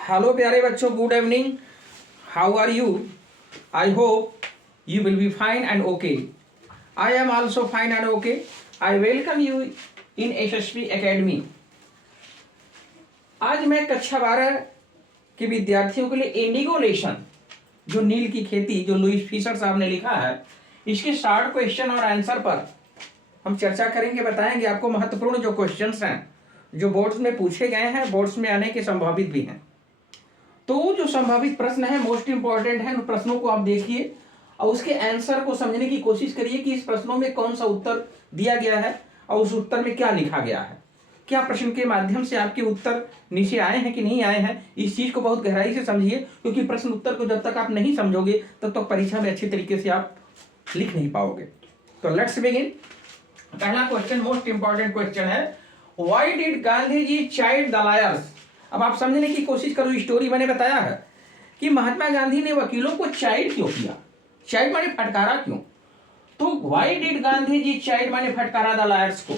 Hello प्यारे बच्चों, good evening. How are you? I hope you will be fine and okay. I am also fine and okay. I welcome you in Yashasvi academy. आज मैं कक्षा 12 के विद्यार्थियों के लिए इंडिगो लेशन, जो नील की खेती, जो लुईस फिशर साहब ने लिखा है, इसके 60 क्वेश्चन और आंसर पर हम चर्चा करेंगे। बताएंगे आपको महत्वपूर्ण जो क्वेश्चंस हैं, जो बोर्ड्स में पूछे गए हैं, बोर्ड्स में आने के संभावित भी हैं। तो जो संभावित प्रश्न है, मोस्ट इंपॉर्टेंट है, उन प्रश्नों को आप देखिए और उसके आंसर को समझने की कोशिश करिए कि इस प्रश्नों में कौन सा उत्तर दिया गया है और उस उत्तर में क्या लिखा गया है। क्या प्रश्न के माध्यम से आपके उत्तर नीचे आए हैं कि नहीं आए हैं, इस चीज को बहुत गहराई से समझिए, क्योंकि प्रश्न उत्तर को जब तक आप नहीं समझोगे तब तक परीक्षा में अच्छी तरीके से आप लिख नहीं पाओगे। तो लेट्स बिगिन। पहला क्वेश्चन मोस्ट इंपॉर्टेंट क्वेश्चन है, why did Gandhi ji chide the lawyers. अब आप समझने की कोशिश करो। स्टोरी मैंने बताया है कि महात्मा गांधी ने वकीलों को चाइड क्यों किया। चाइड माने फटकारा क्यों? तो why did Gandhi ji chide माने फटकारा द लायर्स को,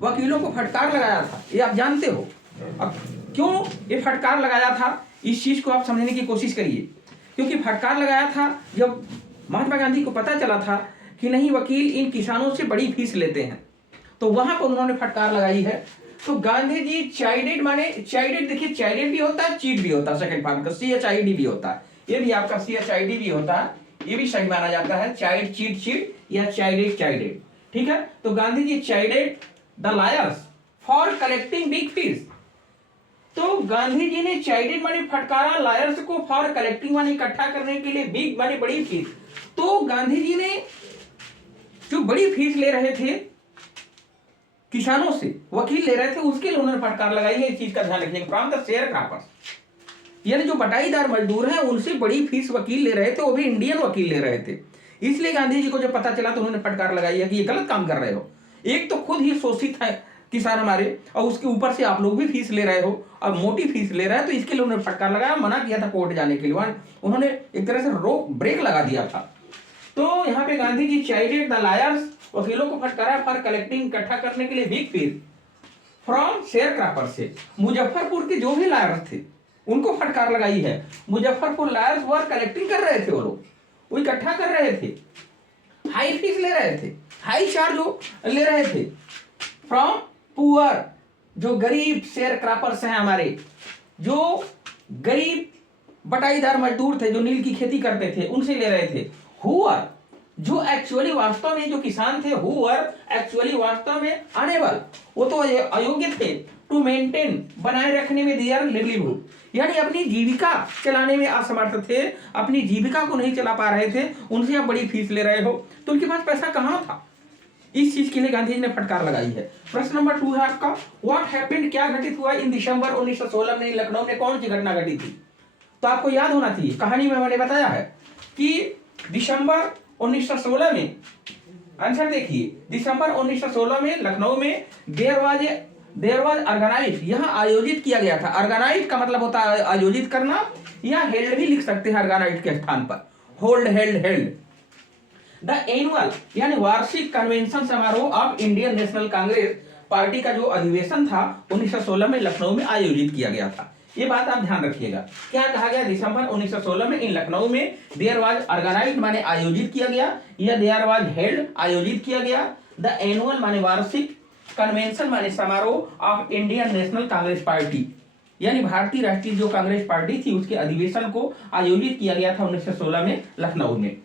वकीलों को फटकार लगाया था, ये आप जानते हो। अब क्यों ये फटकार लगाया था, इस चीज को आप समझने की कोशिश करिए। क्योंकि फटकार लगाया था जब महात्मा गांधी को पता चला था कि नहीं, वकील इन किसानों से बड़ी फीस लेते हैं, तो वहां पर उन्होंने फटकार लगाई है। तो गांधी जी चाइडेड माने, चाइडेड देखिए, चाइडेड भी होता है, चीट भी होता है, सेकंड फॉर्म का CHID भी होता है, ये भी आपका CHID भी होता है, ये भी सही माना जाता है। चाइल्ड, चीट, चीट या चाइडेड, चाइडेड। ठीक है। तो Gandhi ji chided the lawyers for collecting big fees. तो गांधी जी ने चाइडेड माने फटकारा लायर्स को फॉर कलेक्टिंग माने इकट्ठा करने के लिए, बिग माने बड़ी फीस। तो गांधी जी ने जो बड़ी फीस ले रहे थे किसानों से, वकील ले रहे थे, उसके लिए उन्होंने फटकार लगाई है। इस चीज का ध्यान रखिएगा। फ्रॉम द शेयर क्रॉपर्स, यानी जो बटाईदार मजदूर हैं उनसे बड़ी फीस वकील ले रहे थे, वो भी इंडियन वकील ले रहे थे। इसलिए गांधी जी को जब पता चला तो उन्होंने फटकार लगाई है कि ये गलत काम कर रहे हो। एक तो खुद ही शोषित है किसान हमारे, और उसके ऊपर से आप लोग भी फीस ले रहे हो और मोटी फीस ले रहे हैं, तो इसके लिए उन्होंने फटकार लगाया। मना किया था कोर्ट जाने के लिए, उन्होंने एक तरह से रोक ब्रेक लगा दिया था। तो यहाँ पे Gandhi ji chided the lawyers, वकीलों को फटकारा फॉर कलेक्टिंग, इकट्ठा करने के लिए big fees from share cropper से। मुजफ्फरपुर के जो भी लायर्स थे उनको फटकार लगाई है। मुजफ्फरपुर लायर्स वर कलेक्टिंग कर रहे थे, वो लोग वो इकट्ठा कर रहे थे, हाई फीस ले रहे थे, हाई चार्ज ले रहे थे फ्रॉम पुअर, जो गरीब शेयर क्रॉपर्स हैं हमारे, जो गरीब बटाईदार मजदूर थे, जो नील की खेती करते थे, उनसे ले रहे थे। हुआ, जो एक्चुअली वास्तव में जो किसान थे, हुआ एक्चुअली वास्तव में अनेबल, वो तो अयोग्य थे, टू मेंटेन बनाए रखने में देयर लिवलीहुड, यानी अपनी जीविका चलाने में असमर्थ थे, अपनी जीविका को नहीं चला पा रहे थे, उनसे आप बड़ी फीस ले रहे हो, तो उनके पास पैसा कहां था। इस चीज के लिए गांधी जी ने फटकार लगाई है। प्रश्न नंबर 2 है आपका, व्हाट हैपेंड, क्या घटित हुआ इन दिसंबर 1916 में लखनऊ में, कौन सी घटना घटी थी। तो आपको याद होना चाहिए, कहानी में मैंने बताया है कि दिसंबर 1916 में, आंसर देखिए, दिसंबर 1916 में लखनऊ में देयर वाज ऑर्गेनाइज, यहां आयोजित किया गया था। ऑर्गेनाइज का मतलब होता है आयोजित करना, या हेल्ड भी लिख सकते हैं ऑर्गेनाइज के स्थान पर, होल्ड, हेल्ड। द एनुअल यानी वार्षिक कन्वेंशन समारोह of Indian national Congress party का जो अधिवेशन था 1916 में लखनऊ में आयोजित किया गया था। ये बात आप ध्यान रखिएगा। क्या कहा गया, दिसंबर 1916 में इन लखनऊ में देयर वाज ऑर्गेनाइज्ड माने आयोजित किया गया, या देयर वाज हेल्ड आयोजित किया गया, द एनुअल माने वार्षिक, कन्वेंशन माने समारोह of Indian national Congress party, यानी भारतीय राष्ट्रीय जो कांग्रेस पार्टी थी उसके अधिवेशन को आयोजित किया गया था 1916 में लखनऊ में।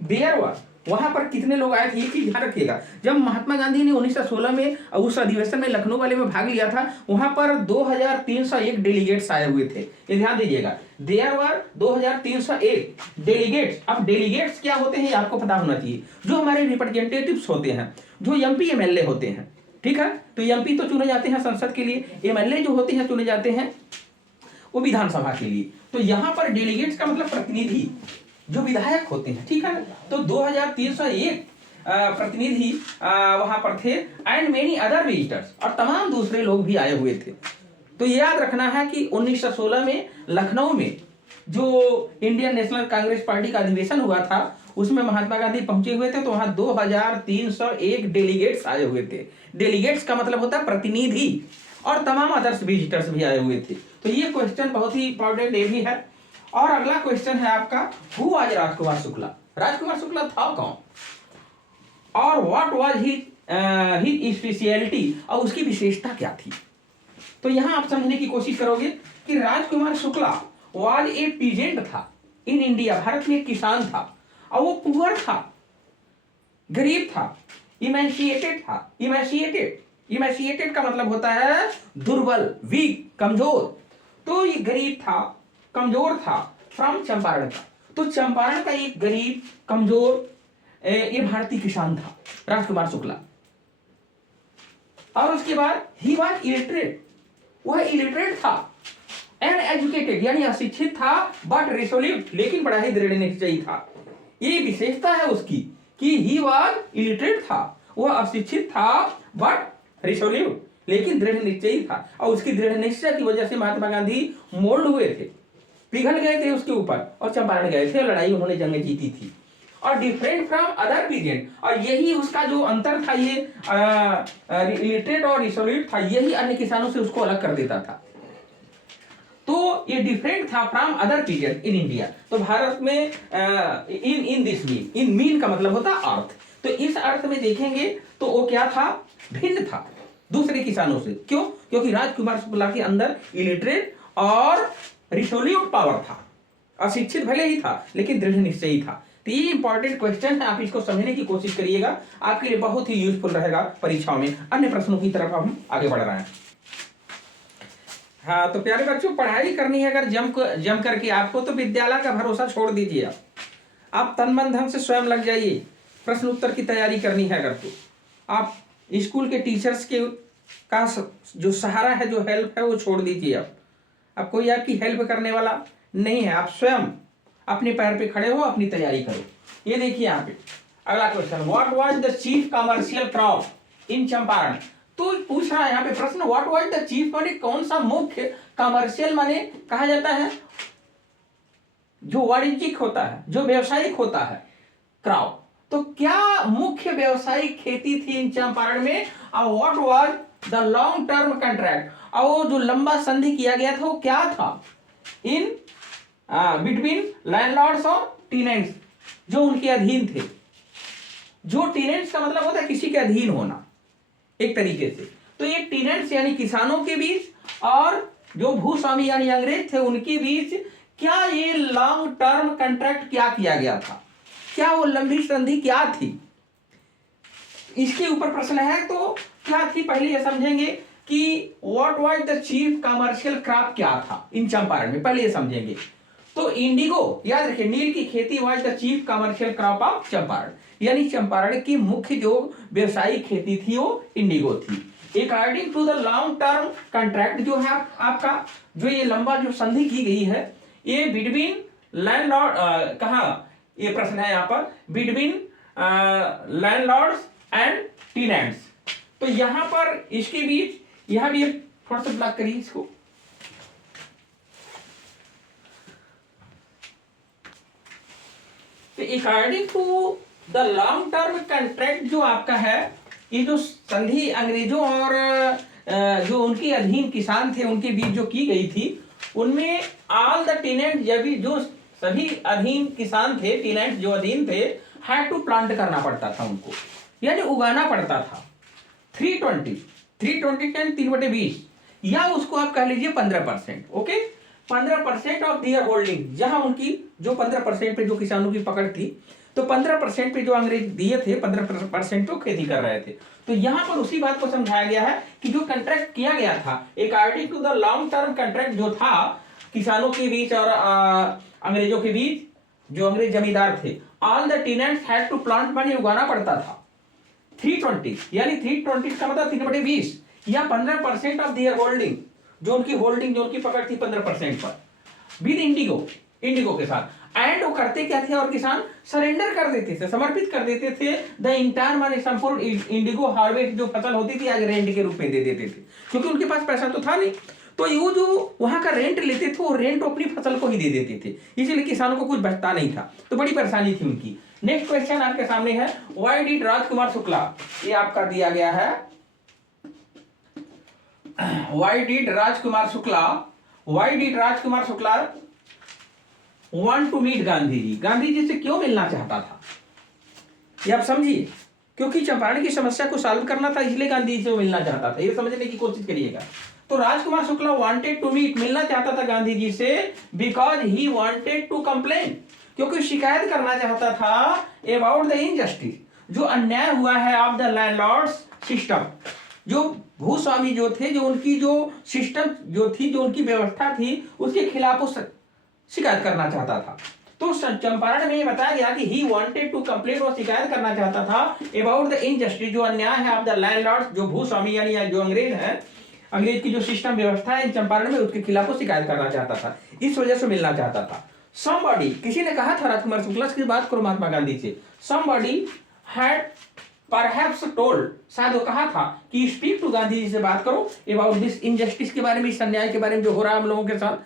देयर वाज, वहां पर कितने लोग आए थे, ये चीज ध्यान रखिएगा। जब महात्मा गांधी ने 1916 में उस अधिवेशन में लखनऊ वाले में भाग लिया था, वहां पर 2301 डेलीगेट्स आए हुए थे, ये ध्यान दीजिएगा। There were 2301 delegates. अब डेलीगेट्स क्या होते हैं आपको पता होना चाहिए, जो हमारे रिप्रेजेंटेटिव्स होते हैं, जो MP MLA होते हैं। ठीक है। तो MP तो चुने जाते हैं संसद के लिए, MLA जो होते हैं चुने जाते हैं वो विधानसभा के लिए। तो यहाँ पर डेलीगेट्स का मतलब प्रतिनिधि, जो विधायक होते हैं। ठीक है। तो 2301 प्रतिनिधि वहां पर थे, एंड मेनी अदर विजिटर्स, और तमाम दूसरे लोग भी आए हुए थे। तो याद रखना है कि 1916 में लखनऊ में जो इंडियन नेशनल कांग्रेस पार्टी का अधिवेशन हुआ था उसमें महात्मा गांधी पहुंचे हुए थे, तो वहां 2301 डेलीगेट्स आए हुए थे। डेलीगेट्स का मतलब होता है प्रतिनिधि, और तमाम अदर्स विजिटर्स भी आए हुए थे। तो ये क्वेश्चन बहुत ही इंपॉर्टेंट ये भी है। और अगला क्वेश्चन है आपका, हु वाज राजकुमार शुक्ला? राजकुमार शुक्ला था कौन और व्हाट वाज हिज स्पेशलिटी, और उसकी विशेषता क्या थी? तो यहां आप समझने की कोशिश करोगे कि Rajkumar Shukla was a peasant था इन इंडिया, भारत में एक किसान था और वो पुअर था, गरीब था, इमेंशिएटेड था। इमेंशिएटेड का मतलब होता है दुर्बल, वीक, कमजोर। तो ये गरीब था, कमजोर था, फ्रॉम चंपारण का। तो चंपारण का एक गरीब कमजोर ये भारतीय किसान था राजकुमार शुक्ला। और उसके बाद ही वाज इलिटरेट, वह इलिटरेट था, एंड एजुकेटेड यानी अशिक्षित था, बट रिसोल्यूट लेकिन बड़ा ही दृढ़ निश्चयी था। ये विशेषता है उसकी कि ही वाज इलिटरेट था, वह अशिक्षित था, बट रिसोल्यूट लेकिन दृढ़ निश्चयी था। और उसकी दृढ़ निश्चय की वजह से महात्मा गांधी मोल्ड हुए थे, पिघल गए थे उसके ऊपर, और चंपारण गए थे, लड़ाई उन्होंने जंग जीती थी। और डिफरेंट फ्रॉम अदर पीजेंट, और यही उसका जो अंतर था, ये इलिटरेट और रिसोल्यूट था, यही अन्य किसानों से उसको अलग कर देता था। तो ये डिफरेंट था from other peasant in India. तो भारत में in this mean, in mean का मतलब होता है अर्थ। तो इस अर्थ में देखेंगे तो वो क्या था, भिन्न था दूसरे किसानों से। क्यों? क्योंकि राजकुमार शुक्ला के अंदर इलिटरेट और रिसोल्यूट पावर था, अशिक्षित भले ही था लेकिन दृढ़ निश्चयी था। तो ये इंपॉर्टेंट क्वेश्चन है, आप इसको समझने की कोशिश करिएगा, आपके लिए बहुत ही यूजफुल रहेगा परीक्षाओं में। अन्य प्रश्नों की तरफ हम आगे बढ़ रहे हैं। हाँ तो प्यारे बच्चों, पढ़ाई करनी है अगर जम करके आपको, तो विद्यालय का भरोसा छोड़ दीजिए। आप तन मन धन से स्वयं लग जाइए, प्रश्न उत्तर की तैयारी करनी है अगर, तो आप स्कूल के टीचर्स के का जो सहारा है, जो हेल्प है, वो छोड़ दीजिए। अब कोई आपकी हेल्प करने वाला नहीं है, आप स्वयं अपने पैर पे खड़े हो, अपनी तैयारी करो। ये देखिए यहाँ पे अगला question, what was the chief commercial crop in Champaran? तो पूछ रहा है यहाँ पे प्रश्न, व्हाट वाज द चीफ माने कौन सा मुख्य, कमर्शियल माने कहा जाता है जो वाणिज्यिक होता है, जो व्यवसायिक होता है, क्रॉप। तो क्या मुख्य व्यवसायिक खेती थी इन चंपारण में? और what was the long term contract, और जो लंबा संधि किया गया था वो क्या था इन बिटवीन लैंडलॉर्ड्स और टेनेंट्स, जो उनके अधीन थे। जो टेनेंट्स का मतलब होता है किसी के अधीन होना एक तरीके से। तो ये टेनेंट्स यानी किसानों के बीच और जो भूस्वामी यानी अंग्रेज थे उनके बीच क्या ये लॉन्ग टर्म कॉन्ट्रैक्ट क्या किया गया था, क्या वो लंबी संधि क्या थी, इसके ऊपर प्रश्न है। तो क्या थी पहले ये समझेंगे कि what was the chief commercial crop क्या था इन चंपारण में, पहले ये समझेंगे। तो इंडिगो, याद रखिए, नील की खेती was the chief commercial crop of Champaran, यानी चंपारण की मुख्य जो व्यवसायिक खेती थी वो इंडिगो थी। According to the long term contract जो है आपका, जो ये लंबा जो संधि की गई है, ये बिटवीन लैंडलॉर्ड, कहा ये प्रश्न है यहाँ पर, बिटवीन लैंडलॉर्ड्स एंड टेनेंट्स। तो यहां पर इसके बीच, यहां भी थोड़ा सा ब्लॉक करिए इसको। तो according to the long term contract जो आपका है, ये जो संधि अंग्रेजों और जो उनके अधीन किसान थे उनके बीच जो की गई थी, उनमें ऑल द टेनेंट, जो सभी अधीन किसान थे, टेनेंट जो अधीन थे, हैड टू प्लांट करना पड़ता था उनको, यानी उगाना पड़ता था 320 3/20, या उसको आप कह लीजिए 15%। ओके, 15% ऑफ दियर होल्डिंग, जहां उनकी जो 15% पे जो किसानों की पकड़ थी, तो 15% पे जो अंग्रेज दिए थे, 15% पे खेती कर रहे थे। तो यहां पर उसी बात को समझाया गया है कि जो कॉन्ट्रैक्ट किया गया था according to the long term contract जो था किसानों के बीच और अंग्रेजों के बीच, जो अंग्रेज जमींदार थे, all the tenants had to plant, माने उगाना पड़ता था 320, यानी 320 का मतलब 3/20 या 15% ऑफ दियर होल्डिंग, जो उनकी होल्डिंग, जो उनकी पकड़ थी 15% पर, विद इंडिगो के साथ। एंड वो करते क्या थे, और किसान सरेंडर कर देते थे, समर्पित कर देते थे द इंटायर, माने संपूर्ण इंडिगो हार्वेस्ट जो फसल होती थी आज रेंट के रूप में दे देते थे, क्योंकि उनके पास पैसा तो था नहीं। तो वो जो वहां का रेंट लेते थे, वो रेंट अपनी फसल को ही दे देते थे, इसीलिए किसानों को कुछ बचता नहीं था, तो बड़ी परेशानी थी उनकी। नेक्स्ट क्वेश्चन आपके सामने है, व्हाई डिड राजकुमार शुक्ला, ये आपका दिया गया है, Why did Rajkumar Shukla want to meet Gandhi ji? Gandhi ji से क्यों मिलना चाहता था, ये आप समझिए। क्योंकि चंपारण की समस्या को सॉल्व करना था, इसलिए गांधी जी से मिलना चाहता था, ये समझने की कोशिश करिएगा। तो Rajkumar Shukla wanted to meet, मिलना चाहता था गांधी जी से, because he wanted to complain, क्योंकि शिकायत करना चाहता था अबाउट द इनजस्टिस, जो अन्याय हुआ है ऑफ द लैंडलॉर्ड्स सिस्टम, जो भूस्वामी जो थे, जो उनकी जो सिस्टम जो थी, जो उनकी व्यवस्था थी, उसके खिलाफ वो शिकायत करना चाहता था। तो चंपारण में ये बताया गया कि ही वांटेड टू कंप्लेन, वो शिकायत करना चाहता था अबाउट द इनजस्टिस, जो अन्याय है ऑफ द लैंडलॉर्ड्स, जो भूस्वामी यानी जो अंग्रेज है, अंग्रेज की जो सिस्टम व्यवस्था है चंपारण में, उसके खिलाफ वो शिकायत करना चाहता था, इस वजह से मिलना चाहता था। समबॉडी, किसी ने कहा था राजकुमार शुक्ला की बात करो महात्मा गांधी से, समबॉडी हैड परहैप्स टोल्ड, शायद वो कहा था कि स्पीक टू गांधी जी से बात करो अबाउट दिस इनजस्टिस के बारे में, इस अन्याय के बारे में जो हो रहा है हम लोगों के साथ।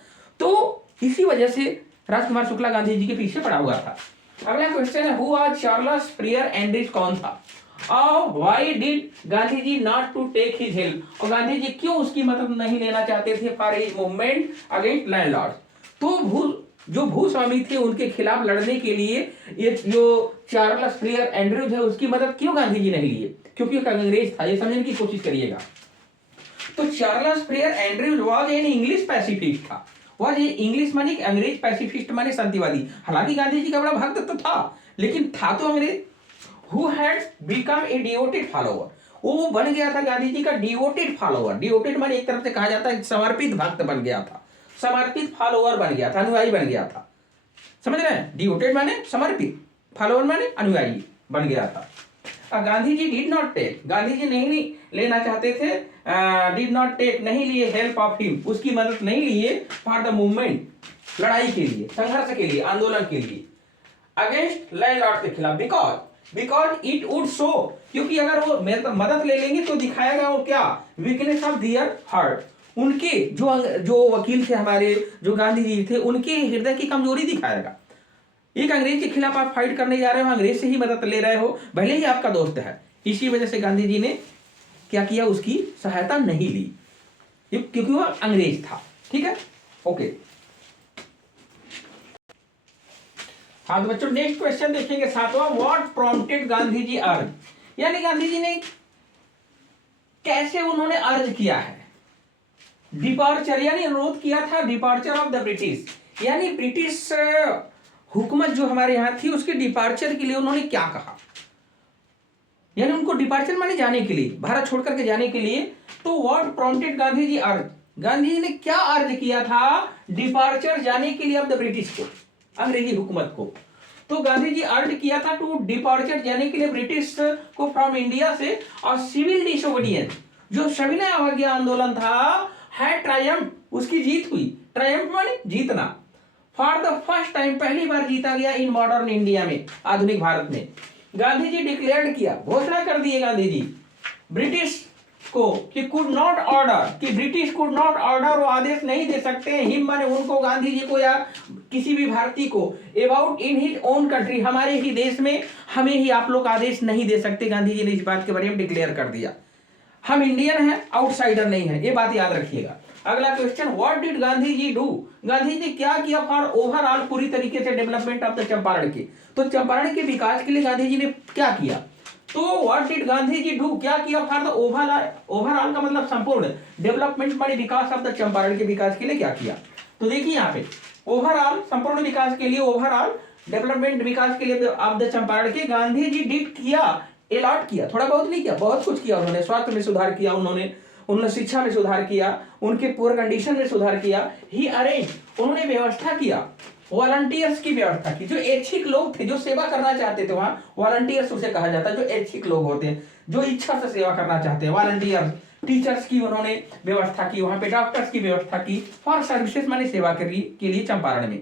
तो इसी वजह से राजकुमार शुक्ला गांधी जी के पीछे पड़ा हुआ था। अगला क्वेश्चन है, who was Charles Freer Andrews, कौन था? और why did Gandhi ji not to take his help, और गांधी जी क्यों उसकी मदद नहीं लेना चाहते थे for his movement against landlords? तो जो भूस्वामी थे उनके खिलाफ लड़ने के लिए ये जो चार्ल्स प्रियर एंड्रूज है, उसकी मदद क्यों गांधी जी नहीं लिए? क्योंकि एक अंग्रेज था, ये समझने की कोशिश करिएगा। तो Charles prior Andrews was an English pacifist था, वाज ए इंग्लिश माने अंग्रेज, पैसिफिस्ट माने शांतिवादी। हालांकि गांधी जी का बड़ा भक्त तो था, लेकिन था तो अंग्रेज। Who had become a devoted follower, वो बन गया था गांधी जी का डिवोटेड फॉलोअर। डिवोटेड माने एक तरफ से कहा जाता है समर्पित भक्त बन गया था, समर्पित फॉलोअर बन गया था, अनुयायी बन गया था, समझ रहे हैं? डिवोटेड माने समर्पित, फॉलोअर माने अनुयायी बन गया था। गांधी जी did not take, Gandhi ji नहीं लेना चाहते थे, डिड नॉट टेक, नहीं लिए हेल्प ऑफ हिम, उसकी मदद नहीं लिए फॉर द मूवमेंट, लड़ाई के लिए, संघर्ष के लिए, आंदोलन के लिए अगेंस्ट लैंडलॉर्ड के खिलाफ, बिकॉज इट वुड शो, क्योंकि अगर वो मदद ले लेंगे तो दिखाएगा वो क्या, वीकनेस ऑफ देयर हार्ट, उनके जो वकील थे हमारे, जो गांधी जी थे, उनके हृदय की कमजोरी दिखाएगा। एक अंग्रेज के खिलाफ आप फाइट करने जा रहे हो, अंग्रेज से ही मदद ले रहे हो, भले ही आपका दोस्त है, इसी वजह से गांधी जी ने क्या किया, उसकी सहायता नहीं ली, क्योंकि वह अंग्रेज था। ठीक है, ओके। हाँ तो बच्चों नेक्स्ट क्वेश्चन देखेंगे, सातवां, व्हाट प्रॉम्प्टेड गांधी जी अर्ज, यानी गांधी जी ने कैसे उन्होंने अर्ज किया है, डिपार्चर यानी अनुरोध किया था, डिपार्चर ऑफ द ब्रिटिश, यानी ब्रिटिश हुकूमत जो हमारे यहां थी उसके डिपार्चर के लिए उन्होंने क्या कहा, यानी उनको डिपार्चर माने जाने के लिए, भारत छोड़ करके जाने के लिए। तो व्हाट प्रॉम्प्टेड गांधी जी अर्ज, गांधी जी ने क्या अर्ज किया था डिपार्चर जाने के लिए ऑफ द ब्रिटिश को, अंग्रेजी हुकूमत को। तो गांधी जी अर्ज किया था टू डिपार्चर जाने के लिए ब्रिटिश को फ्रॉम इंडिया से, और सिविल डिसोबीडियंस, जो सविनय अवज्ञा आंदोलन था, है ट्रायम्फ, उसकी जीत हुई, ट्रायम्फ माने जीतना, फॉर द फर्स्ट टाइम, पहली बार जीता गया इन मॉडर्न इंडिया में, आधुनिक भारत में। गांधी जी डिक्लेयर्ड किया, घोषणा कर दिए गांधी जी ब्रिटिश को कि कुड नॉट ऑर्डर, कि ब्रिटिश कुड नॉट ऑर्डर, वो आदेश नहीं दे सकते, हिम माने उनको, गांधी जी को या किसी भी भारतीय को, about in his own country, हमारे ही देश में हमें ही आप लोग आदेश नहीं दे सकते। गांधी जी ने इस बात के बारे में डिक्लेयर कर दिया, हम इंडियन हैं, आउटसाइडर नहीं है, ये बात याद रखिएगा। अगला question, what did Gandhi ji do, Gandhi ji क्या किया फॉर ओवरऑल, पूरी तरीके से डेवलपमेंट ऑफ द चंपारण की, तो चंपारण के विकास के लिए गांधी जी ने क्या किया। तो what did Gandhi ji do, क्या किया फॉर द ओवरऑल का मतलब संपूर्ण, डेवलपमेंट माने विकास ऑफ द चंपारण के विकास के लिए क्या किया। तो देखिए यहाँ पे ओवरऑल, संपूर्ण विकास के लिए, ओवरऑल डेवलपमेंट विकास के लिए ऑफ द चंपारण के, गांधी जी डिड किया, अलॉट किया, थोड़ा बहुत नहीं किया, बहुत कुछ किया उन्होंने। स्वास्थ्य में सुधार किया उन्होंने शिक्षा में सुधार किया, उनके पुअर कंडीशन में सुधार किया। ही अरेंज, उन्होंने व्यवस्था किया, वॉलंटियर्स की व्यवस्था की, जो ऐच्छिक लोग थे, जो सेवा करना चाहते थे, वहां वॉलंटियर्स उसे कहा जाता है, जो ऐच्छिक लोग होते हैं, जो इच्छा से सेवा करना चाहते हैं, वॉलंटियर्स। टीचर्स की उन्होंने व्यवस्था की, वहां पे डॉक्टर्स की व्यवस्था की, फॉर सर्विसेज माने सेवा के लिए चंपारण में।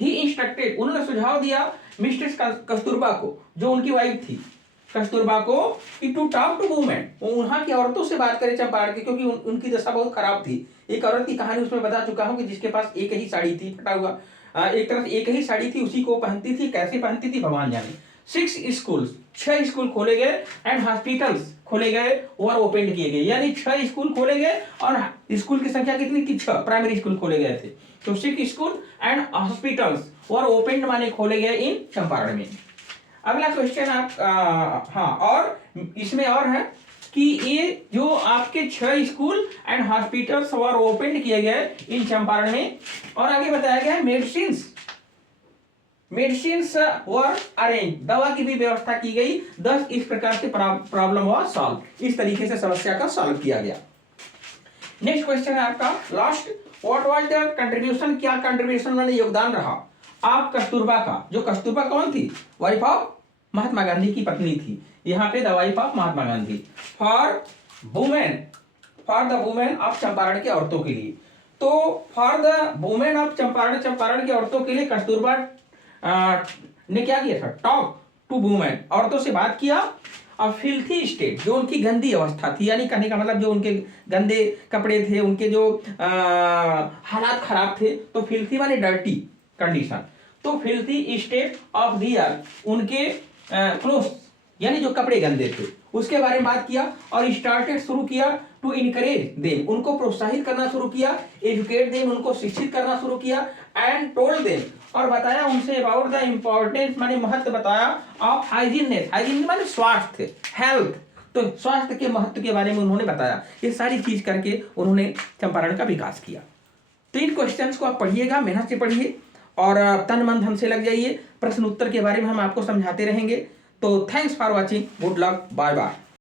ही इंस्ट्रक्टेड, उन्होंने सुझाव दिया मिस्ट्रेस कस्तूरबा को, जो उनकी वाइफ थी कस्तूरबा को, कि टू टॉक टू वुमेन, वहां की औरतों से बात करें चंपारण की, क्योंकि उनकी दशा बहुत खराब थी। एक औरत की कहानी उसमें बता चुका हूं कि जिसके पास एक ही साड़ी थी, फटा हुआ, एक तरफ एक ही साड़ी थी, उसी को पहनती थी, कैसे पहनती थी भगवान जाने। 6 स्कूल्स, 6 स्कूल खोले गए, एंड हॉस्पिटल्स, खोले गए और ओपन किए गए, यानी 6 स्कूल खोले गए और स्कूल की संख्या कितनी थी? 6 प्राइमरी स्कूल खोले गए थे। तो 6 स्कूल एंड हॉस्पिटल्स और ओपन माने खोले गए इन चंपारण में। अगला क्वेश्चन आप हाँ, और इसमें और है कि ये जो आपके 6 स्कूल एंड हॉस्पिटल्स और ओपन किए गए इन चंपारण में, और आगे बताया गया है मेडिसिन्स वर अरेंज, दवा की भी व्यवस्था की गई। 10 इस प्रकार से प्रॉब्लम हुआ सॉल्व, इस तरीके से समस्या का सॉल्व किया गया। नेक्स्ट क्वेश्चन है आपका last, what was the contribution, क्या कंट्रीब्यूशन माने योगदान रहा आप कस्तूरबा का। जो कस्तूरबा कौन थी? वाइफ ऑफ महात्मा गांधी की पत्नी थी। यहाँ पे the wife of Mahatma Gandhi. For the women of Champaran के औरतों के लिए। तो for the women of Champaran के औरतों के लिए कस्तूरबा ने क्या किया था? टॉक टू वुमेन, औरतों से बात किया। और फिल्थी स्टेट, जो उनकी गंदी अवस्था थी, यानी कहने का मतलब जो उनके गंदे कपड़े थे, उनके जो हालात खराब थे, तो फिल्थी माने डर्टी कंडीशन। तो फिल्थी स्टेट ऑफ दियर, उनके क्लोथ यानी जो कपड़े गंदे थे उसके बारे में बात किया। और स्टार्टेड शुरू किया टू इनकरेज देम, उनको प्रोत्साहित करना शुरू किया। एजुकेट देम, उनको शिक्षित करना शुरू किया। एंड टोल्ड देम, और बताया उनसे अबाउट द इम्पोर्टेंस माने महत्व बताया ऑफ हाइजीननेस, हाइजीन माने स्वास्थ्य, हेल्थ, तो स्वास्थ्य के महत्व के बारे में उन्होंने बताया। ये सारी चीज करके उन्होंने चंपारण का विकास किया। तो इन क्वेश्चंस को आप पढ़िएगा, मेहनत से पढ़िए और तन मन धन से लग जाइए। प्रश्न उत्तर के बारे में हम आपको समझाते रहेंगे। तो thanks for watching, good luck, bye bye.